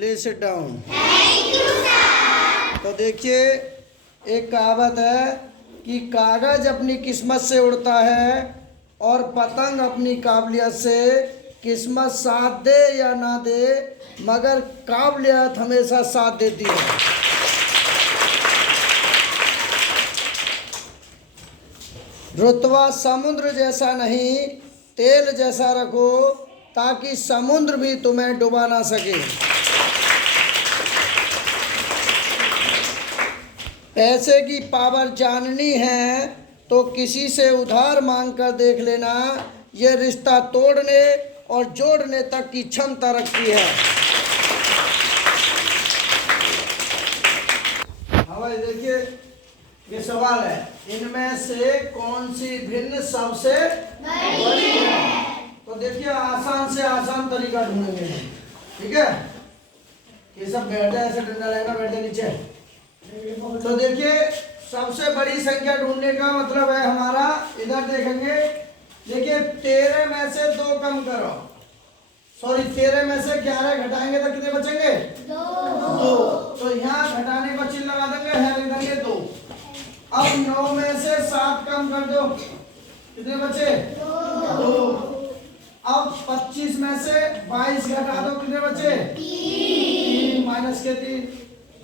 Please sit down. तो देखिए, एक कहावत है कि कागज अपनी किस्मत से उड़ता है और पतंग अपनी काबिलियत से। किस्मत साथ दे या ना दे, मगर काबिलियत हमेशा साथ देती है। रुतबा समुद्र जैसा नहीं, तेल जैसा रखो, ताकि समुद्र भी तुम्हें डुबा ना सके। पैसे की पावर जाननी है तो किसी से उधार मांग कर देख लेना। ये रिश्ता तोड़ने और जोड़ने तक की क्षमता रखती है। हाँ भाई, देखिए, ये सवाल है, इनमें से कौन सी भिन्न सबसे बड़ी है? तो देखिए, आसान से आसान तरीका ढूंढेंगे, ठीक है। ये सब बैठ जाए, ऐसे डंडा लेना, बैठ जाए नीचे। तो देखिए, सबसे बड़ी संख्या ढूंढने का मतलब है हमारा, इधर देखेंगे। देखिए, 13 में से 2 कम करो, सॉरी 13 में से 11 घटाएंगे तो कितने बचेंगे? 2। तो यहाँ घटाने का चिन्ह लगा देंगे, है लिख देंगे 2। अब 9 में से 7 कम कर दो, कितने बचे? 2। अब 25 में से 22 घटा दो, कितने बचे? 3 माइनस के 3।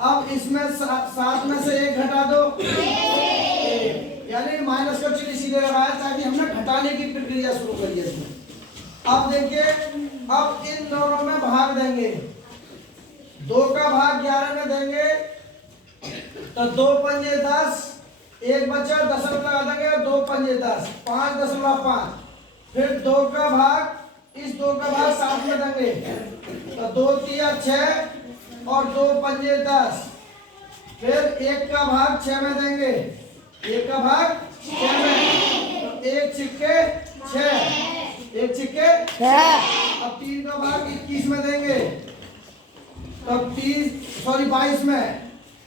अब इसमें 7 में से 1 घटा दो, 1, यानी माइनस का चिन्ह इसीलिए लगाया ताकि हमने घटाने की प्रक्रिया शुरू करी है इसमें। अब देखिए, अब इन दोनों में भाग देंगे, 2 का भाग 11 में देंगे तो 2 पंजे 10, 1 बचा, दशमलव लगा देंगे, 2 पंजे 10, 5.5। फिर 2 का भाग, इस 2 का भाग 7 में देंगे तो 2 तिया 6 और 2 पंजे 10। फिर 1 का भाग 6 में देंगे, 1 का भाग 6 में, तो 1 छिक्के 6, 1 छिक्के 6। अब 3 का भाग 21 में देंगे तो 22 में,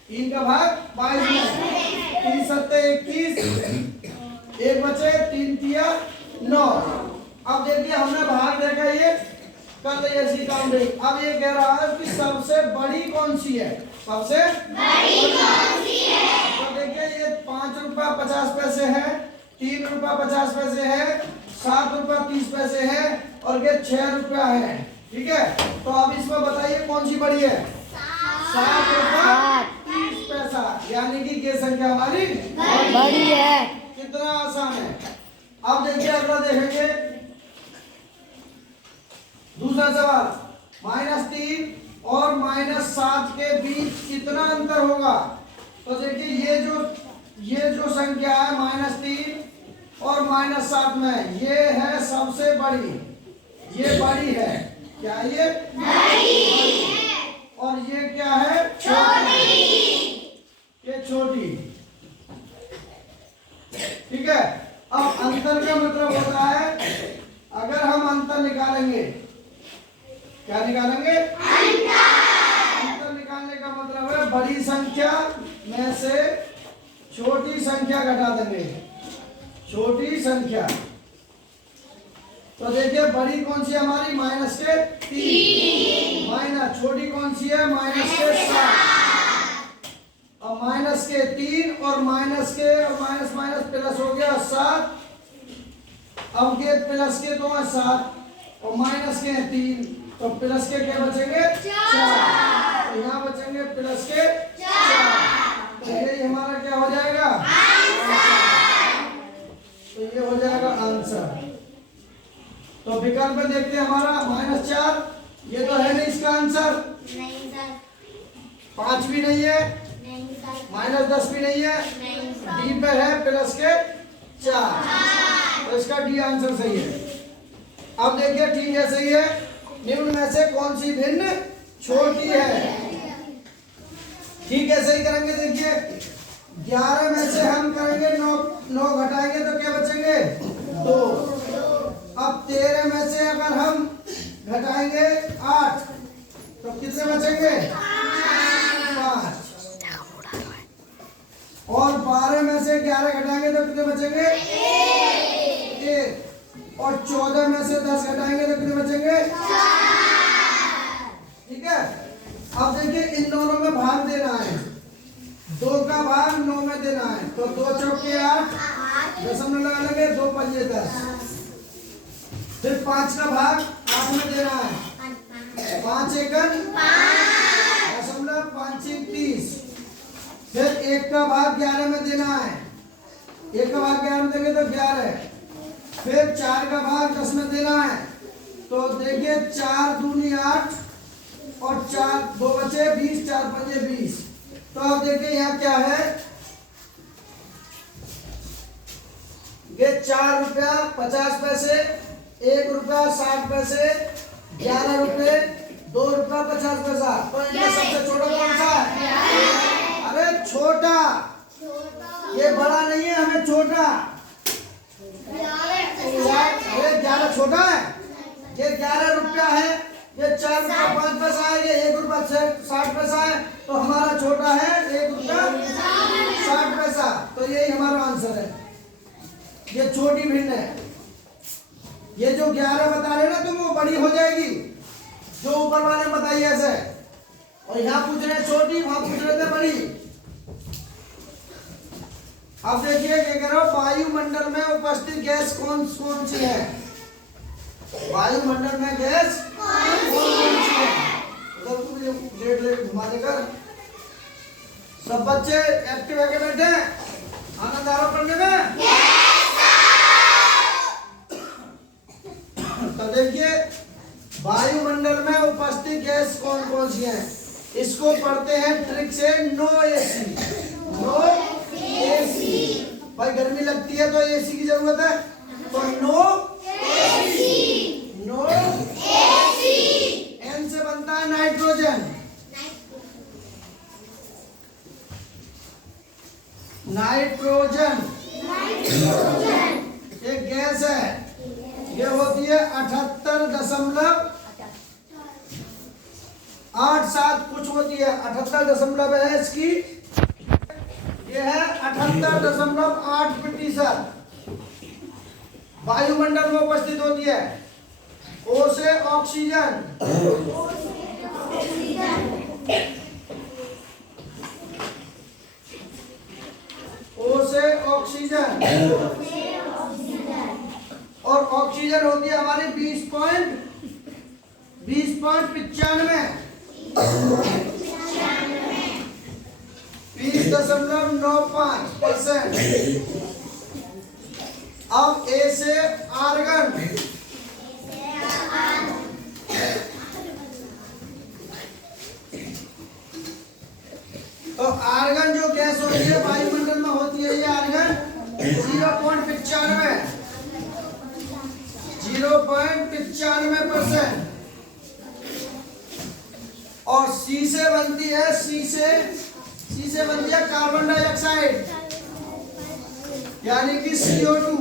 3 का भाग 22 में, 3 सत्ते 21, 1 बचे, 3 तिया 9। अब देखिए, हमने भाग देखा, ये कल ऐसी काम नहीं। अब ये कह रहा है कि सबसे बड़ी कौन सी है? सबसे बड़ी कौन सी है? तो देखिए, ये 5 रुपया 50 पैसे है, 3 रुपया 50 पैसे है, 7 रुपया 30 पैसे है और ये 6 रुपया है, ठीक है। तो अब इसमें बताइए कौन सी बड़ी है? 7 रुपया 30 पैसा, यानी कि ये संख्या हमारी बड़ी है। कितना आसान है। अब देखिए, अगला देखेंगे, दूसरा सवाल, -3 और -7 के बीच कितना अंतर होगा? तो देखिए, ये जो संख्या है -3 और -7 में, ये है सबसे बड़ी, ये बड़ी है। क्या ये बड़ी है? और ये क्या है? छोटी। ये छोटी, ठीक है। अब अंतर का मतलब होता है, अगर हम अंतर निकालेंगे, क्या निकालेंगे? अंतर निकालने का मतलब है बड़ी संख्या में से छोटी संख्या घटा देंगे, छोटी संख्या। तो देखिए, बड़ी कौन सी है हमारी? -3, माइनस छोटी कौन सी है? -7। अब -3 और माइनस के और माइनस माइनस प्लस हो गया 7। अब के प्लस के 2 है 7 और माइनस के 3, तो प्लस के क्या बचेंगे? 4। तो यहाँ बचेंगे प्लस के 4। तो ये हमारा क्या हो जाएगा? तो ये हो जाएगा आंसर। तो विकल्प में देखते हैं, हमारा -4, ये तो है नहीं इसका आंसर। नहीं सर। 5 भी नहीं है, नहीं सर। -10 भी नहीं है, नहीं सर। डी पे है प्लस के 4, तो इसका डी आंसर सही है। अब देखिए, ठीक है, सही है। निम्न में से कौन सी भिन्न छोटी है? ठीक है, सही करेंगे। देखिए, 11 में से हम करेंगे 9 घटाएंगे तो क्या बचेंगे? 2। अब 13 में से अगर हम घटाएंगे 8 तो कितने बचेंगे? 5। और 12 में से 11 घटाएंगे तो कितने बचेंगे? 1। और 14 में से 10 घटाएंगे तो कितने बचेंगे? 4। ठीक है। का भाग 9 में देना है, तो 2 चौके 8, दशमलव लगा लेंगे, 2 पंजे 10। फिर 5 का भाग 8 में देना है, 5 एकम 5.5 30। फिर 1 का भाग 11 में देना है, 1 का भाग 11 में देंगे तो 11। फिर 4 का भाग 10 में देना है, तो देखिए 4 दूनी 8 और 4 2 बचे 20, 4 पंजे 20। तो अब देखिए यहाँ क्या है, ये 4 रुपया 50 पैसे, 1 रुपया 60 पैसे, 11 रुपये, 2 रुपया 50 पैसा। तो इनमें सबसे छोटा कौन सा है? अरे छोटा, ये बड़ा नहीं है, हमें छोटा। अरे 11 छोटा है, ये 11 रुपया है, ये 4 रुपया 5 पैसा है, ये 1 रुपया 60 पैसा है, तो हमारा छोटा है 1 रुपया 60 पैसा। तो यही हमारा आंसर है, ये छोटी भिन्न है। ये जो 11 बता रहे ना तुम, वो बड़ी हो जाएगी, जो ऊपर वाले बताइए ऐसे। और यहाँ पूछ रहे छोटी, वहां पूछ रहे थे बड़ी। अब देखिए क्या कह रहा हूं, वायुमंडल में उपस्थित गैस कौन कौन सी है? वायुमंडल में गैस कौन कौन सी है? उधर को भी डेट ले घुमा देकर। सब बच्चे एक्टिव होके बैठे, आनंद आ रहा पढ़ने में? तो देखिए वायुमंडल में उपस्थित गैस कौन कौन सी है, इसको पढ़ते हैं ट्रिक से। No AC, no AC. भाई गर्मी लगती है तो एसी की जरूरत है, तो no AC, no AC. N से बनता है नाइट्रोजन, नाइट्रोजन एक गैस है, ये होती है 78.87 कुछ होती है, 78 है इसकी, ये है 78.8%। वायुमंडल में उपस्थित होती है। ओ से ऑक्सीजन, ओ से ऑक्सीजन, और ऑक्सीजन होती है हमारी 20.95, 20.95%। अब ए से आर्गन, तो आर्गन जो गैस होती है वायुमंडल में होती है, ये आर्गन 0.95%। और सी से बनती है, सी से बनती है कार्बन डाइऑक्साइड, यानी कि CO2,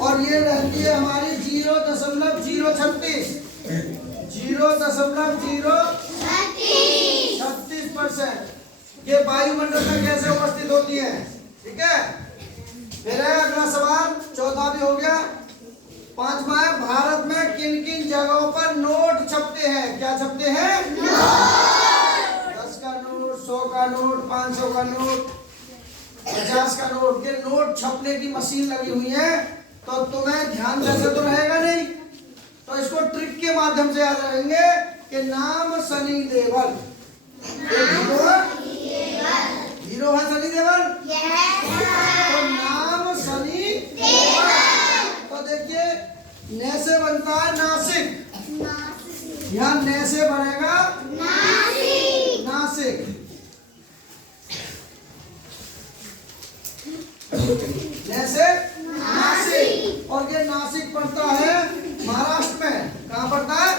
और ये रहती है हमारी 0.036%। ये वायुमंडल में कैसे उपस्थित होती है, ठीक है। फिर है अगला सवाल, चौथा भी हो गया। 5वां है, भारत में किन किन जगहों पर नोट छपते हैं? क्या छपते हैं? 10 का नोट, 100 का नोट, 500 का नोट, 50 का नोट। ये नोट छपने की मशीन लगी हुई है, तो तुम्हें ध्यान जैसे तो रहेगा नहीं, तो इसको ट्रिक के माध्यम से याद रखेंगे कि नाम सनी देवल, हीरो है सनी देवल, तो नाम सनी देवल। तो देखिए ने से बनता है नासिक, यहाँ ने से बनेगा नासिक। ने से नासिक, और ये नासिक पड़ता है महाराष्ट्र में। कहाँ पड़ता है?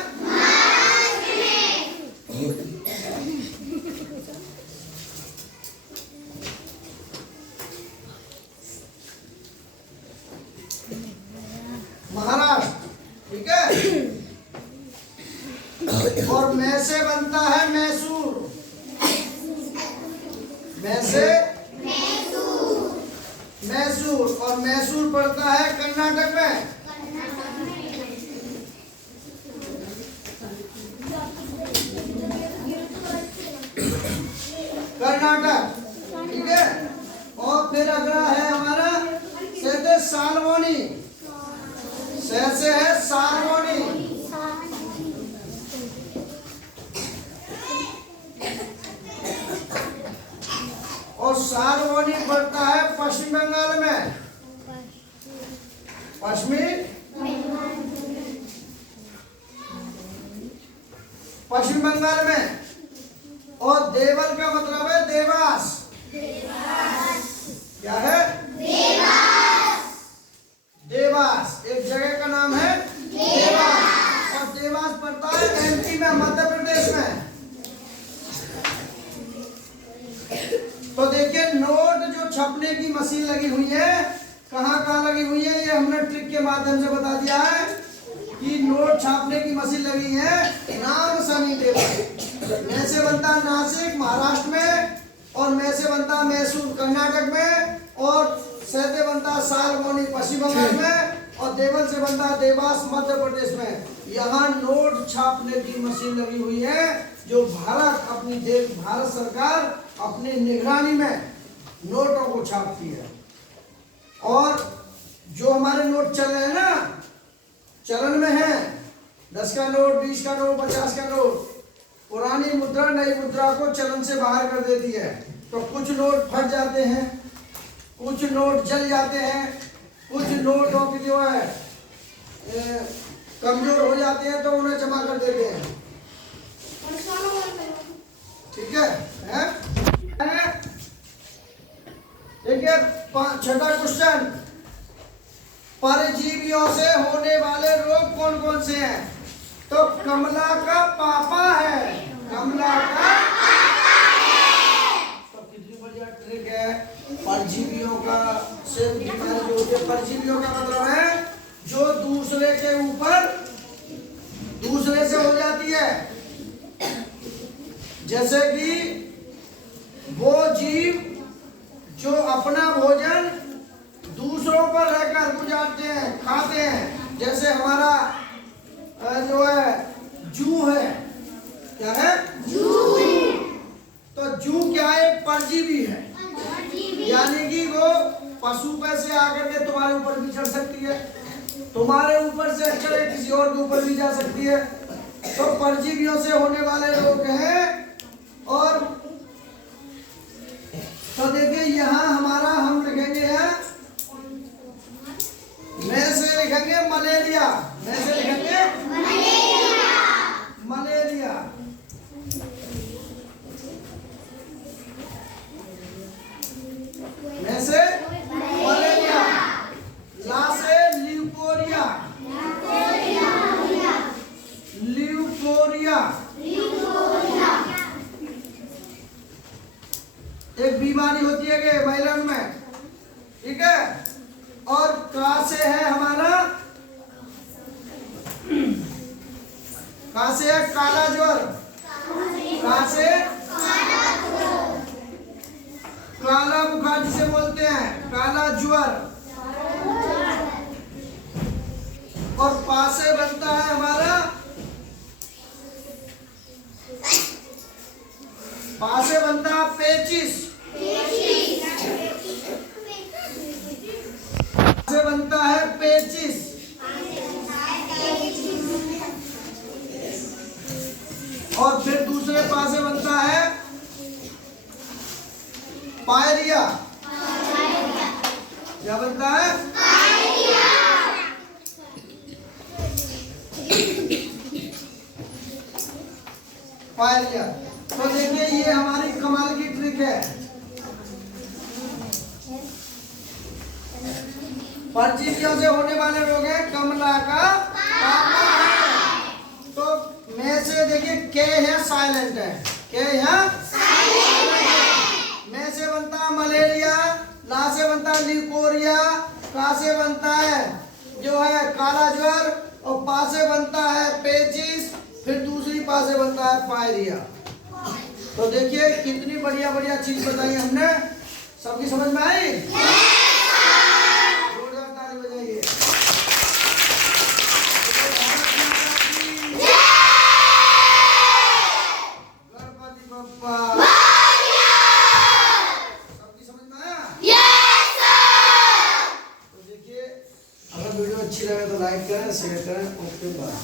महाराष्ट्र, ठीक है। और मैं से बनता है मैसूर, मैं से मैसूर, और मैसूर पड़ता है कर्नाटक में। कर्नाटक, सार्वजनिक पड़ता है पश्चिम बंगाल में, पश्चिम बंगाल में। और देवल का मतलब है देवास। क्या है? देवास एक जगह का नाम है देवास। और देवास पड़ता है एमपी में, मध्य प्रदेश में। तो देखिए नोट जो छपने की मशीन लगी हुई है, कहाँ कहाँ लगी हुई है, ये हमने ट्रिक के माध्यम से बता दिया है कि नोट छापने की मशीन लगी है नाम सनी देवल। में से बनता है नासिक महाराष्ट्र में, और में से बनता है मैसूर कर्नाटक में, और से बनता है सालमोनी पश्चिम बंगाल में, और देवल से बनता है देवास मध्य प्रदेश में। यहाँ नोट छापने की मशीन लगी हुई है जो भारत सरकार अपनी निगरानी में नोटों को छापती है। और जो हमारे नोट चल रहे हैं ना, चलन में है 10 का नोट, 20 का नोट, 50 का नोट, पुरानी मुद्रा नई मुद्रा को चलन से बाहर कर देती है। तो कुछ नोट फट जाते हैं, कुछ नोट जल जाते हैं, कुछ नोटों की जो है कमजोर हो जाते हैं तो उन्हें जमा कर देते हैं। ठीक है? देखिए छठा क्वेश्चन, परजीवियों से होने वाले रोग कौन कौन से हैं? तो कमला का पापा है, कमला का तो कितनी बढ़िया ट्रिक है। परजीवियों का से बीमारी जो होती है, परजीवियों का मतलब है जो दूसरे के ऊपर दूसरे से हो जाती है। जैसे कि वो जीव जो अपना भोजन दूसरों पर रहकर गुजारते हैं, खाते हैं। जैसे हमारा जो है जू है, क्या है? जू। तो जू क्या है? परजीवी है। यानी कि वो पशु पे से आकर के तुम्हारे ऊपर भी चढ़ सकती है, तुम्हारे ऊपर से चढ़े किसी और के ऊपर भी जा सकती है। तो परजीवियों से होने वाले रोग हैं। और तो देखिए यहाँ हमारा हम लिखेंगे है में से लिखेंगे मलेरिया, में से लिखेंगे मलेरिया। में से मलेरिया। ला से ल्यूकोरिया, ल्यूकोरिया एक बीमारी होती है कि महिलाओं में, ठीक है। और का से है हमारा, का से है काला ज्वर, का से काला बुखार जिसे बोलते हैं, काला ज्वर। और पा से बनता है हमारा, पा से बनता है पेचिस, से बनता है पेचिस। और फिर दूसरे पा से बनता है पायरिया। क्या बनता है? पायरिया। तो देखिए ये हमारी कमाल की ट्रिक है। परजीवियों से होने वाले रोग है कमला का पापा है। तो में से देखिए के है साइलेंट है, के है में से बनता है मलेरिया, ला से बनता है ल्यूकोरिया, का से बनता है जो है काला ज्वर, और पा से बनता है पेचिस, फिर दूसरी पा से बनता है पायरिया। तो देखिए कितनी बढ़िया बढ़िया चीज बताई हमने, सबकी समझ में आई? जोरदार ताली बजाइए। गणपति बप्पा। सबकी समझ में आया? तो देखिए अगर वीडियो अच्छी लगे तो लाइक करें, शेयर करें। Okay bye.